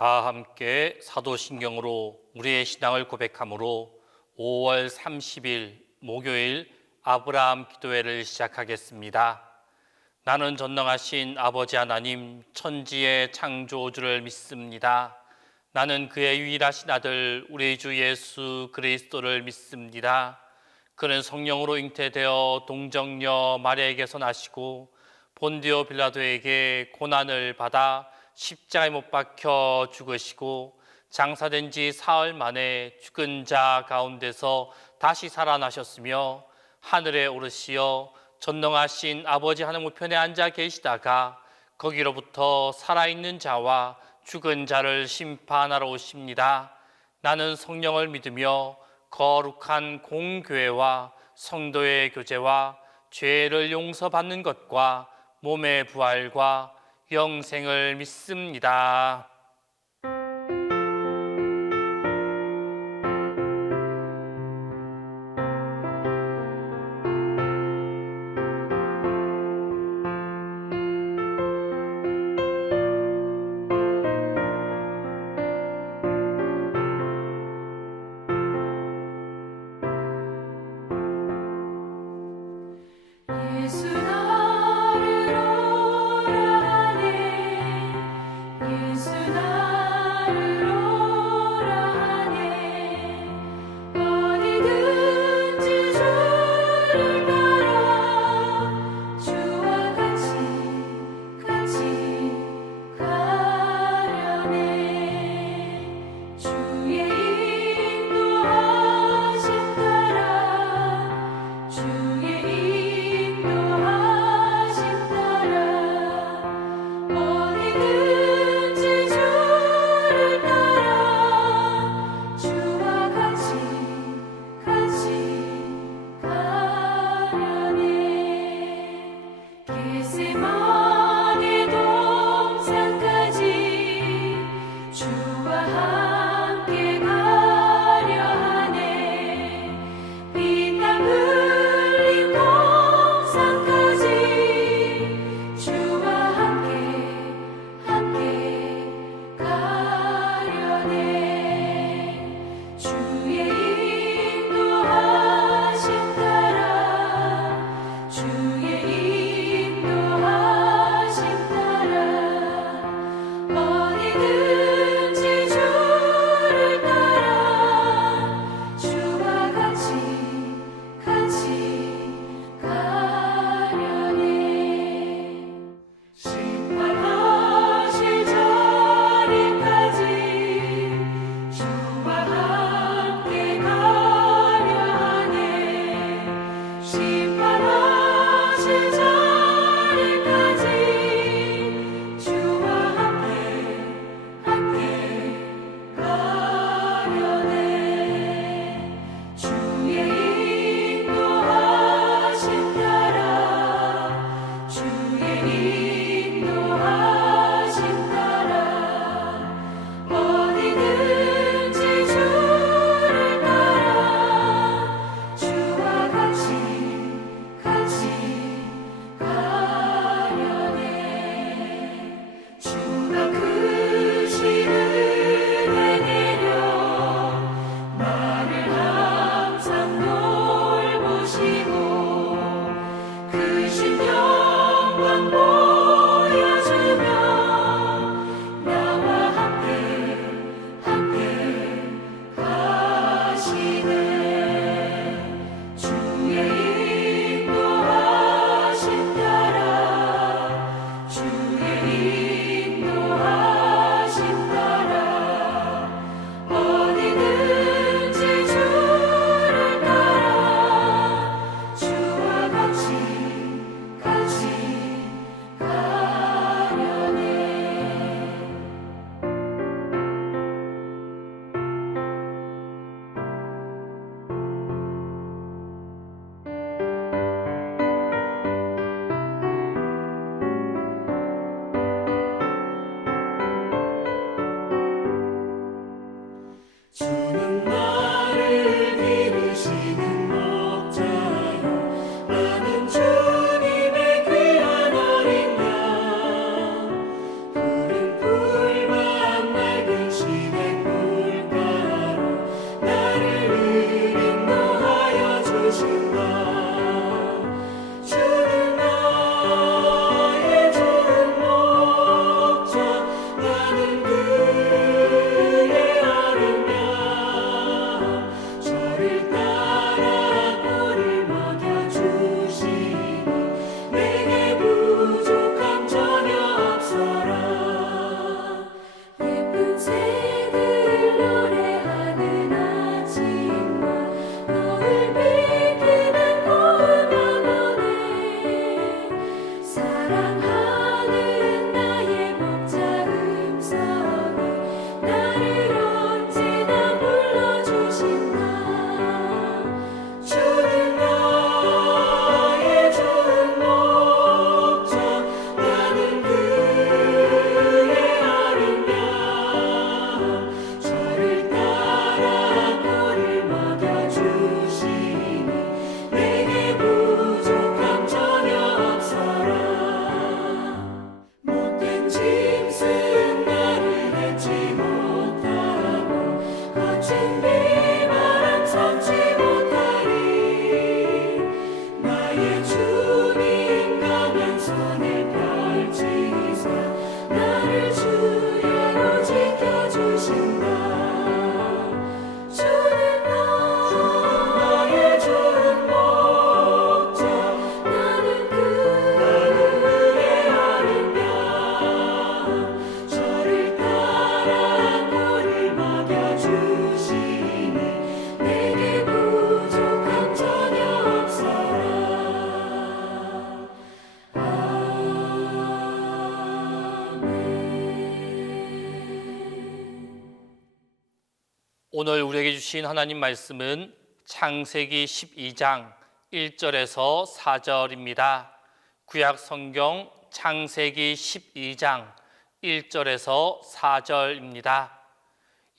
다 함께 사도신경으로 우리의 신앙을 고백함으로 5월 30일 목요일 아브라함 기도회를 시작하겠습니다. 나는 전능하신 아버지 하나님 천지의 창조주를 믿습니다. 나는 그의 유일하신 아들 우리 주 예수 그리스도를 믿습니다. 그는 성령으로 잉태되어 동정녀 마리아에게서 나시고 본디오 빌라도에게 고난을 받아 십자가에 못 박혀 죽으시고 장사된 지 사흘 만에 죽은 자 가운데서 다시 살아나셨으며 하늘에 오르시어 전능하신 아버지 하늘 우편에 앉아 계시다가 거기로부터 살아있는 자와 죽은 자를 심판하러 오십니다. 나는 성령을 믿으며 거룩한 공교회와 성도의 교제와 죄를 용서받는 것과 몸의 부활과 영생을 믿습니다. 오늘 우리에게 주신 하나님 말씀은 창세기 12장 1절에서 4절입니다. 구약 성경 창세기 12장 1절에서 4절입니다.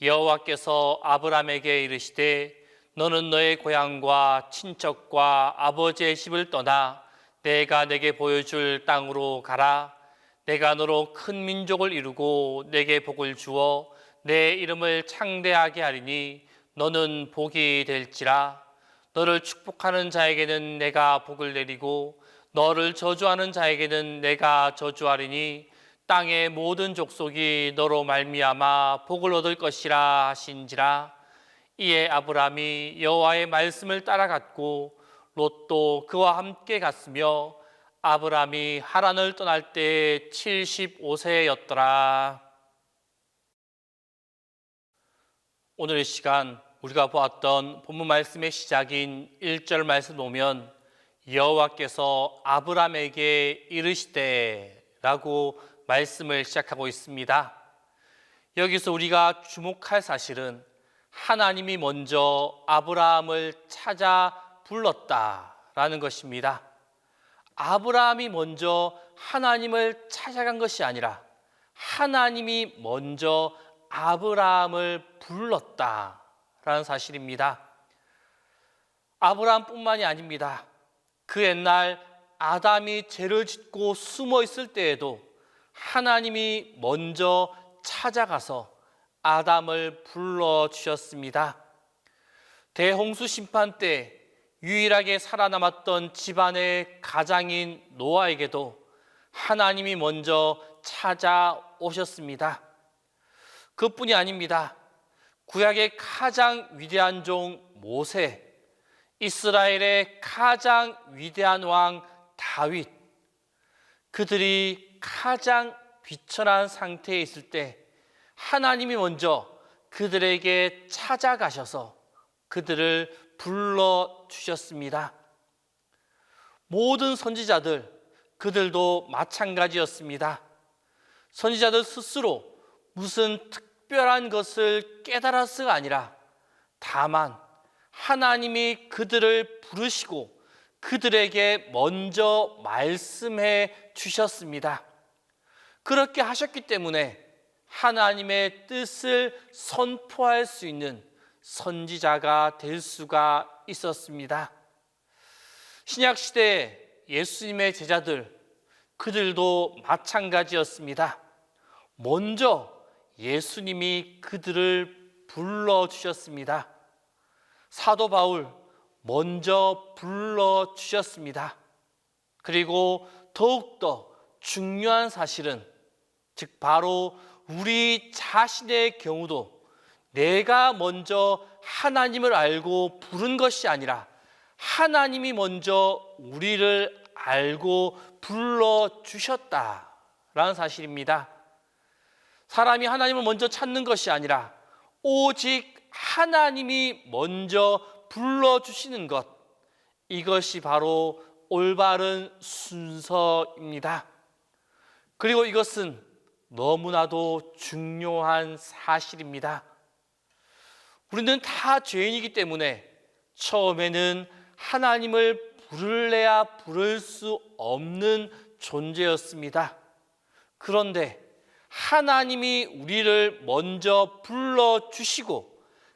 여호와께서 아브라함에게 이르시되 너는 너의 고향과 친척과 아버지의 집을 떠나 내가 내게 보여줄 땅으로 가라. 내가 너로 큰 민족을 이루고 내게 복을 주어 내 이름을 창대하게 하리니 너는 복이 될지라. 너를 축복하는 자에게는 내가 복을 내리고 너를 저주하는 자에게는 내가 저주하리니 땅의 모든 족속이 너로 말미암아 복을 얻을 것이라 하신지라. 이에 아브라함이 여호와의 말씀을 따라갔고 롯도 그와 함께 갔으며 아브라함이 하란을 떠날 때 75세였더라. 오늘 이 시간 우리가 보았던 본문 말씀의 시작인 1절 말씀 보면 여호와께서 아브라함에게 이르시되 라고 말씀을 시작하고 있습니다. 여기서 우리가 주목할 사실은 하나님이 먼저 아브라함을 찾아 불렀다라는 것입니다. 아브라함이 먼저 하나님을 찾아간 것이 아니라 하나님이 먼저 아브라함을 불렀다라는 사실입니다. 아브라함뿐만이 아닙니다. 그 옛날 아담이 죄를 짓고 숨어 있을 때에도 하나님이 먼저 찾아가서 아담을 불러주셨습니다. 대홍수 심판 때 유일하게 살아남았던 집안의 가장인 노아에게도 하나님이 먼저 찾아오셨습니다. 그뿐이 아닙니다. 구약의 가장 위대한 종 모세, 이스라엘의 가장 위대한 왕 다윗, 그들이 가장 비천한 상태에 있을 때 하나님이 먼저 그들에게 찾아가셔서 그들을 불러주셨습니다. 모든 선지자들, 그들도 마찬가지였습니다. 선지자들 스스로 무슨 특별한 것을 깨달았으가 아니라 다만 하나님이 그들을 부르시고 그들에게 먼저 말씀해 주셨습니다. 그렇게 하셨기 때문에 하나님의 뜻을 선포할 수 있는 선지자가 될 수가 있었습니다. 신약시대에 예수님의 제자들, 그들도 마찬가지였습니다. 먼저 예수님이 그들을 불러주셨습니다. 사도 바울 먼저 불러주셨습니다. 그리고 더욱더 중요한 사실은 즉 바로 우리 자신의 경우도 내가 먼저 하나님을 알고 부른 것이 아니라 하나님이 먼저 우리를 알고 불러주셨다라는 사실입니다. 사람이 하나님을 먼저 찾는 것이 아니라 오직 하나님이 먼저 불러주시는 것, 이것이 바로 올바른 순서입니다. 그리고 이것은 너무나도 중요한 사실입니다. 우리는 다 죄인이기 때문에 처음에는 하나님을 부를래야 부를 수 없는 존재였습니다. 그런데 하나님이 우리를 먼저 불러주시고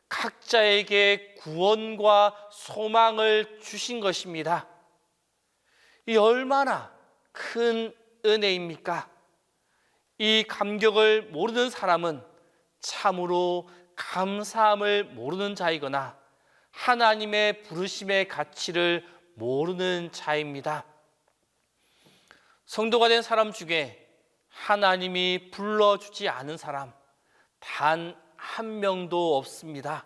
각자에게 구원과 소망을 주신 것입니다. 이 얼마나 큰 은혜입니까? 이 감격을 모르는 사람은 참으로 감사함을 모르는 자이거나 하나님의 부르심의 가치를 모르는 자입니다. 성도가 된 사람 중에 하나님이 불러주지 않은 사람 단 한 명도 없습니다.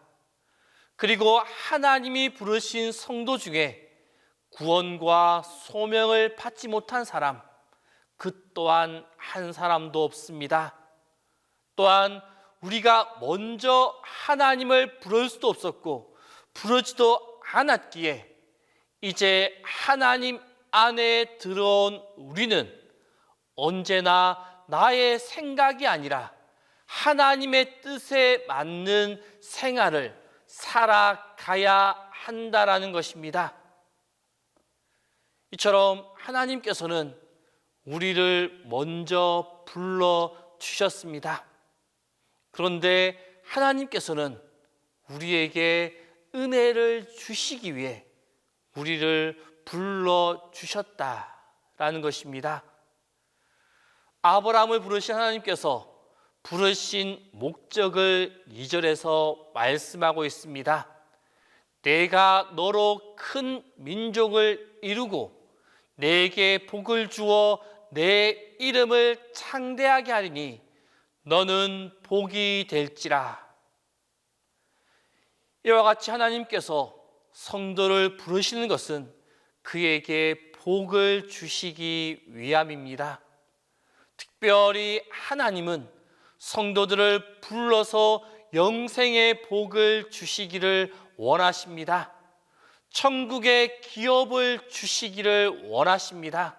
그리고 하나님이 부르신 성도 중에 구원과 소명을 받지 못한 사람 그 또한 한 사람도 없습니다. 또한 우리가 먼저 하나님을 부를 수도 없었고 부르지도 않았기에 이제 하나님 안에 들어온 우리는 언제나 나의 생각이 아니라 하나님의 뜻에 맞는 생활을 살아가야 한다라는 것입니다. 이처럼 하나님께서는 우리를 먼저 불러주셨습니다. 그런데 하나님께서는 우리에게 은혜를 주시기 위해 우리를 불러주셨다라는 것입니다. 아브라함을 부르신 하나님께서 부르신 목적을 2절에서 말씀하고 있습니다. 내가 너로 큰 민족을 이루고 내게 복을 주어 내 이름을 창대하게 하리니 너는 복이 될지라. 이와 같이 하나님께서 성도를 부르시는 것은 그에게 복을 주시기 위함입니다. 특별히 하나님은 성도들을 불러서 영생의 복을 주시기를 원하십니다. 천국의 기업을 주시기를 원하십니다.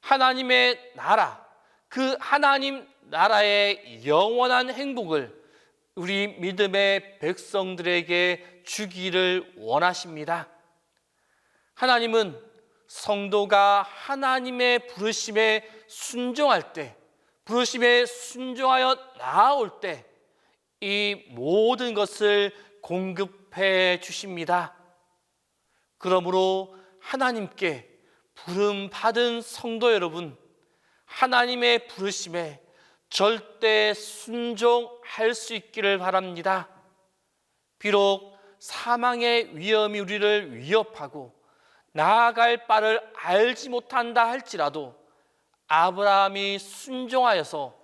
하나님의 나라, 그 하나님 나라의 영원한 행복을 우리 믿음의 백성들에게 주기를 원하십니다. 하나님은 성도가 하나님의 부르심에 순종할 때, 부르심에 순종하여 나아올 때 이 모든 것을 공급해 주십니다. 그러므로 하나님께 부름 받은 성도 여러분, 하나님의 부르심에 절대 순종할 수 있기를 바랍니다. 비록 사망의 위험이 우리를 위협하고 나아갈 바를 알지 못한다 할지라도 아브라함이 순종하여서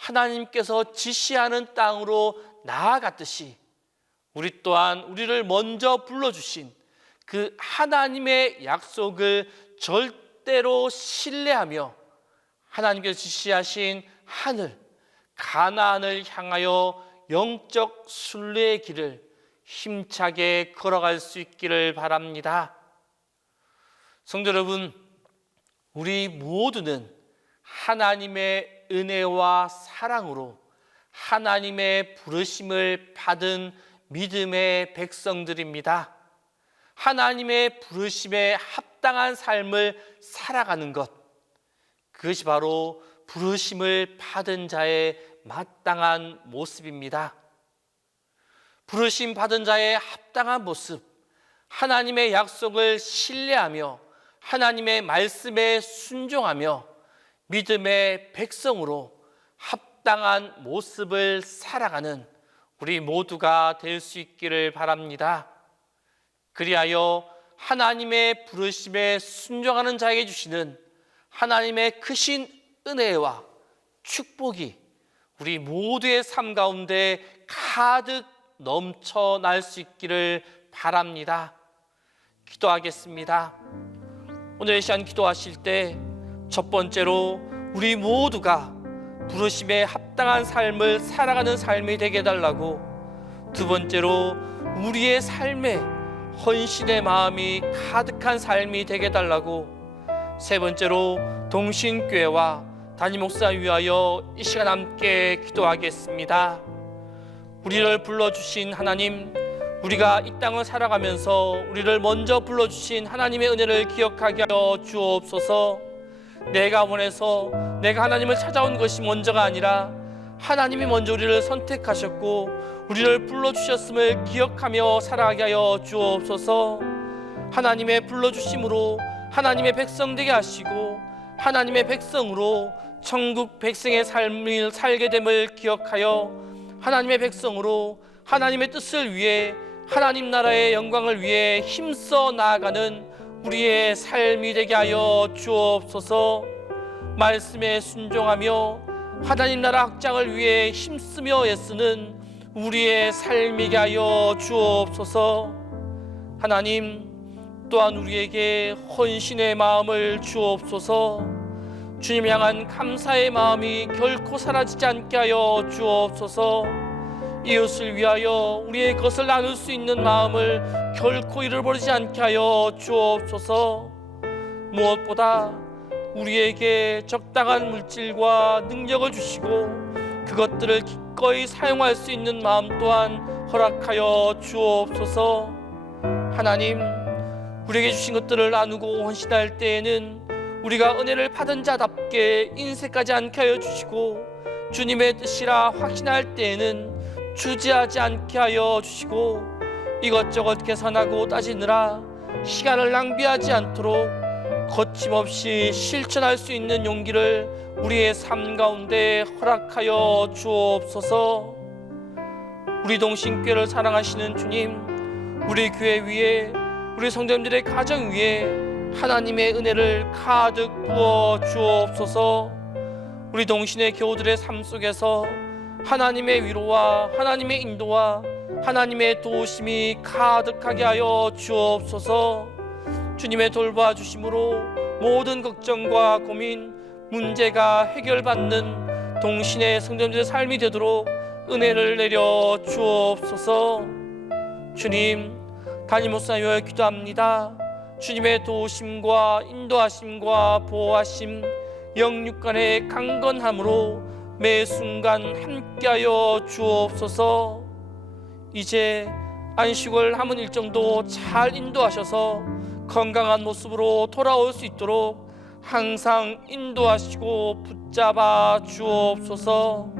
하나님께서 지시하는 땅으로 나아갔듯이 우리 또한 우리를 먼저 불러주신 그 하나님의 약속을 절대로 신뢰하며 하나님께서 지시하신 하늘, 가나안을 향하여 영적 순례의 길을 힘차게 걸어갈 수 있기를 바랍니다. 성도 여러분, 우리 모두는 하나님의 은혜와 사랑으로 하나님의 부르심을 받은 믿음의 백성들입니다. 하나님의 부르심에 합당한 삶을 살아가는 것, 그것이 바로 부르심을 받은 자의 마땅한 모습입니다. 부르심 받은 자의 합당한 모습, 하나님의 약속을 신뢰하며 하나님의 말씀에 순종하며 믿음의 백성으로 합당한 모습을 살아가는 우리 모두가 될 수 있기를 바랍니다. 그리하여 하나님의 부르심에 순종하는 자에게 주시는 하나님의 크신 은혜와 축복이 우리 모두의 삶 가운데 가득 넘쳐날 수 있기를 바랍니다. 기도하겠습니다. 오늘 이 시간 기도하실 때 첫 번째로 우리 모두가 부르심에 합당한 삶을 살아가는 삶이 되게 해달라고, 두 번째로 우리의 삶에 헌신의 마음이 가득한 삶이 되게 해달라고, 세 번째로 동신교회와 담임 목사 위하여 이 시간 함께 기도하겠습니다. 우리를 불러주신 하나님, 우리가 이 땅을 살아가면서 우리를 먼저 불러주신 하나님의 은혜를 기억하게 하여 주옵소서. 내가 원해서 내가 하나님을 찾아온 것이 먼저가 아니라 하나님이 먼저 우리를 선택하셨고 우리를 불러주셨음을 기억하며 살아가게 하여 주옵소서. 하나님의 불러주심으로 하나님의 백성 되게 하시고 하나님의 백성으로 천국 백성의 삶을 살게 됨을 기억하여 하나님의 백성으로 하나님의 뜻을 위해 하나님 나라의 영광을 위해 힘써 나아가는 우리의 삶이 되게 하여 주옵소서. 말씀에 순종하며 하나님 나라 확장을 위해 힘쓰며 애쓰는 우리의 삶이게 하여 주옵소서. 하나님, 또한 우리에게 헌신의 마음을 주옵소서. 주님 향한 감사의 마음이 결코 사라지지 않게 하여 주옵소서. 이웃을 위하여 우리의 것을 나눌 수 있는 마음을 결코 잃어버리지 않게 하여 주옵소서. 무엇보다 우리에게 적당한 물질과 능력을 주시고 그것들을 기꺼이 기꺼이 사용할 수 있는 마음 또한 허락하여 주옵소서. 하나님, 우리에게 주신 것들을 나누고 헌신할 때에는 우리가 은혜를 받은 자답게 인색하지 않게 하여 주시고, 주님의 뜻이라 확신할 때에는 주저하지 않게 하여 주시고, 이것저것 계산하고 따지느라 시간을 낭비하지 않도록 거침없이 실천할 수 있는 용기를 우리의 삶 가운데 허락하여 주옵소서. 우리 동신교회를 사랑하시는 주님, 우리 교회 위에, 우리 성도님들의 가정 위에 하나님의 은혜를 가득 부어 주옵소서. 우리 동신의 교우들의 삶 속에서 하나님의 위로와 하나님의 인도와 하나님의 도우심이 가득하게 하여 주옵소서. 주님의 돌봐주심으로 모든 걱정과 고민, 문제가 해결받는 동신의 성도님들의 삶이 되도록 은혜를 내려 주옵소서. 주님, 담임 목사님 위하여 기도합니다. 주님의 도우심과 인도하심과 보호하심, 영육간의 강건함으로 매 순간 함께하여 주옵소서. 이제 안식을 함은 일정도 잘 인도하셔서 건강한 모습으로 돌아올 수 있도록 항상 인도하시고 붙잡아 주옵소서.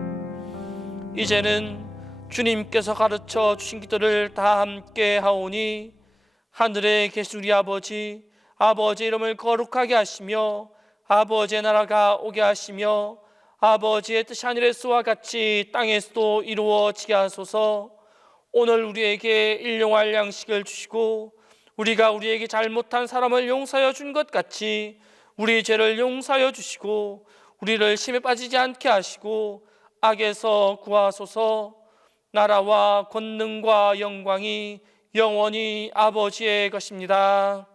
이제는 주님께서 가르쳐 주신 기도를 다 함께 하오니, 하늘에 계신 우리 아버지, 아버지의 이름을 거룩하게 하시며 아버지의 나라가 오게 하시며 아버지의 뜻이 하늘에서와 같이 땅에서도 이루어지게 하소서. 오늘 우리에게 일용할 양식을 주시고, 우리가 우리에게 잘못한 사람을 용서하여 준 것 같이 우리 죄를 용서하여 주시고, 우리를 심에 빠지지 않게 하시고 악에서 구하소서. 나라와 권능과 영광이 영원히 아버지의 것입니다.